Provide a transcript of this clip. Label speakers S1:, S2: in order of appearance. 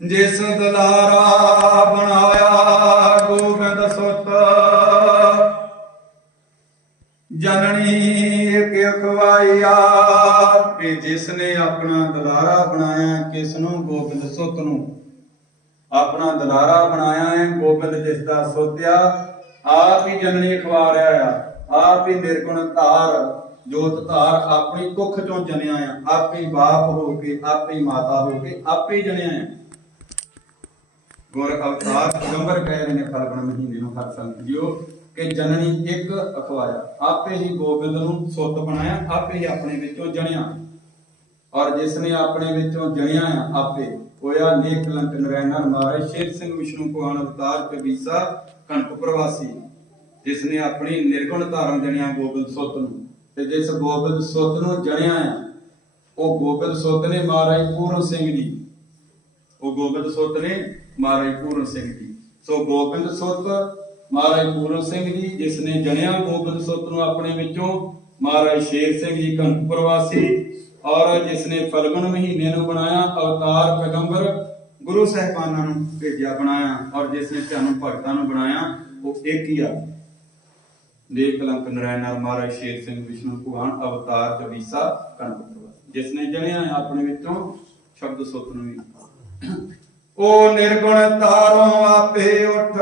S1: ਜਿਸ ਦਲਾਰਾ ਬਣਾਇਆ ਗੋਬਿੰਦ ਸੁਤ। ਜਨਨੀ ਇੱਕ ਅਖਵਾਈਆ ਕਿ ਜਿਸ ਨੇ ਆਪਣਾ ਦਲਾਰਾ ਬਣਾਇਆ ਕਿਸ ਨੂੰ ਗੋਬਿੰਦ ਸੁਤ ਨੂੰ। ਆਪਣਾ ਦਲਾਰਾ ਬਣਾਇਆ ਹੈ, ਗੋਬਿੰਦ ਜਿਸ ਦਾ ਸੋਧਿਆ ਆਪ ਹੀ ਜਨਨੀ ਖਵਾ ਰਿਹਾ ਆ, ਆਪ ਹੀ ਨਿਰਗੁਣ ਧਾਰ, ਜੋਤ ਧਾਰ ਆਪਣੀ ਕੁੱਖ ਚੋਂ ਜਨਿਆ ਆ, ਆਪੇ ਬਾਪ ਹੋ ਕੇ, ਆਪੇ ਮਾਤਾ ਹੋ ਕੇ, ਆਪੇ ਜਨਿਆ ਆ। ਗੁਰ ਅਵਤਾਰ ਪੈਗੰਬਰ ਕਹਿ ਰਹੇ ਨੇ ਫਲਗਣ ਮਹੀਨੇ ਨੂੰ ਹਰ ਸੰਗ ਜਿਓ ਕਿ ਜਨਨੀ ਇੱਕ ਅਖਵਾਇਆ ਆਪੇ ਹੀ ਗੋਬਿੰਦ ਨੂੰ ਸੁੱਤ ਬਣਾਇਆ, ਆਪੇ ਹੀ ਆਪਣੇ ਵਿੱਚੋਂ ਜਣਿਆ। ਔਰ ਜਿਸ ਨੇ ਆਪਣੇ ਵਿੱਚੋਂ ਜਣਿਆ ਆ, ਆਪੇ। ਹੋਇਆ ਨੇਕ ਲੰਕ ਨਰੈਣਾ ਮਾਰੇ, ਸ਼ੇਰ ਸਿੰਘ ਵਿਸ਼ਨੂੰ ਭਗਵਾਨ ਅਵਤਾਰ ਕਬੀਸਾ ਕਣਕ ਪ੍ਰਵਾਸੀ। ਜਿਸ ਨੇ ਆਪਣੀ ਨਿਰਗੁਣ ਧਾਰਨ ਜਣਿਆ ਗੋਬਿੰਦ ਸੁੱਤ ਨੂੰ। ਤੇ ਜਿਸ ਗੋਬਿੰਦ ਸੁੱਤ ਨੂੰ ਜਣਿਆ ਆ, ਉਹ ਗੋਬਿੰਦ ਸੁੱਤ ਨੇ ਮਹਾਰਾਜ ਪੂਰਨ ਸਿੰਘ ਜੀ। ਉਹ ਗੋਬਿੰਦ ਸੁੱਤ ਨੇ ਮਹਾਰਾਜ ਪੂਰਨ ਸਿੰਘ ਜੀ। ਸੋ ਗੋਬਿੰਦ ਸੁੱਤ ਮਹਾਰਾਜ ਪੂਰਨ ਸਿੰਘ ਜੀ, ਜਿਸ ਨੇ ਜਣਿਆ ਗੋਬਿੰਦ ਸੁੱਤ ਨੂੰ ਆਪਣੇ ਵਿੱਚੋਂ, ਮਹਾਰਾਜ ਸ਼ੇਰ ਸਿੰਘ ਜੀ ਕੰਕ ਪ੍ਰਵਾਸੀ ਔਰ ਜਿਸ ਨੇ ਫਲਗਣ ਮਹੀਨੇ ਨੂੰ ਬਣਾਇਆ, ਅਵਤਾਰ ਪੈਗੰਬਰ ਗੁਰੂ ਸਾਹਿਬਾਨਾਂ ਨੂੰ ਭੇਜਿਆ, ਬਣਾਇਆ ਔਰ ਜਿਸ ਨੇ ਤੁਹਾਨੂੰ ਭਗਤਾਂ ਨੂੰ ਬਣਾਇਆ, ਉਹ ਇੱਕ ਹੀ ਆ। ਦੇਖ ਕਲੰਕ ਨਰੈਣਾ ਮਹਾਰਾਜ ਸ਼ੇਰ ਸਿੰਘ ਵਿਸ਼ਨੂੰ ਭਗਵਾਨ ਅਵਤਾਰ ਕਵੀਸਾ ਕੰਕ ਪ੍ਰਵਾਸੀ। ਜਿਸ ਨੇ ਜਣਿਆ ਆਪਣੇ ਵਿੱਚੋਂ, ਸ਼ਬਦ ਸੁੱਤ ਨੂੰ ਵੀ। ਉਹ ਨਿਰਗੁਣ ਤਾਰੋਂ ਆਪੇ ਉਠ।